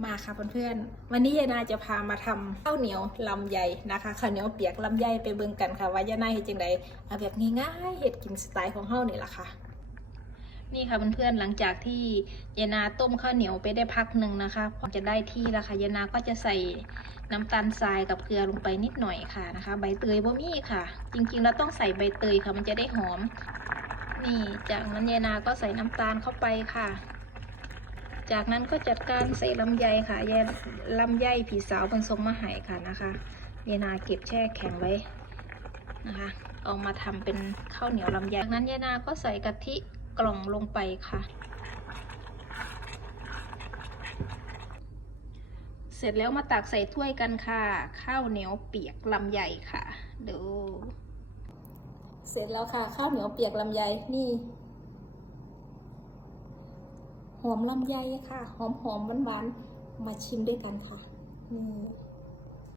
มาค่ะเพื่อนๆ วันนี้ยายนาจะพามาทำข้าวเหนียวลำไยนะคะข้าวเหนียวเปียกลำไยไปเบิ่งกันค่ะ ว่ายายนาเฮ็ดจังไดเอาแบบง่ายๆเฮ็ดกินสไตล์ของเฮานี่ล่ะค่ะ นี่ค่ะเพื่อนๆ หลังจากที่ยายนาต้มข้าวเหนียวไปได้พักหนึ่งนะคะพอจะได้ที่แล้วค่ะยายนาก็จะใส่น้ำตาลทรายกับเกลือลงไปนิดหน่อยค่ะนะคะ ใบเตยบ่มีค่ะ จริงๆ แล้วต้องใส่ใบเตยค่ะมันจะได้หอม นี่จากนั้นยายนาก็ใส่น้ำตาลเข้าไปค่ะ จากนั้นก็จัดการใส่ลำไยค่ะยายลำไยผีสาวเป็นทรงมะไหค่ะนะคะยายนาเก็บแช่แข็งไว้นะคะเอามาทำเป็นข้าวเหนียวลำไยจากนั้นยายนาก็ใส่กะทิกล่องลงไปค่ะ เสร็จแล้วมาตักใส่ถ้วยกันค่ะ ข้าวเหนียวเปียกลำไยค่ะดู เสร็จแล้วค่ะ ข้าวเหนียวเปียกลำไยนี่ หอมลำไยค่ะ หอมหอมหวานหวานๆ มาชิมด้วยกันค่ะนี่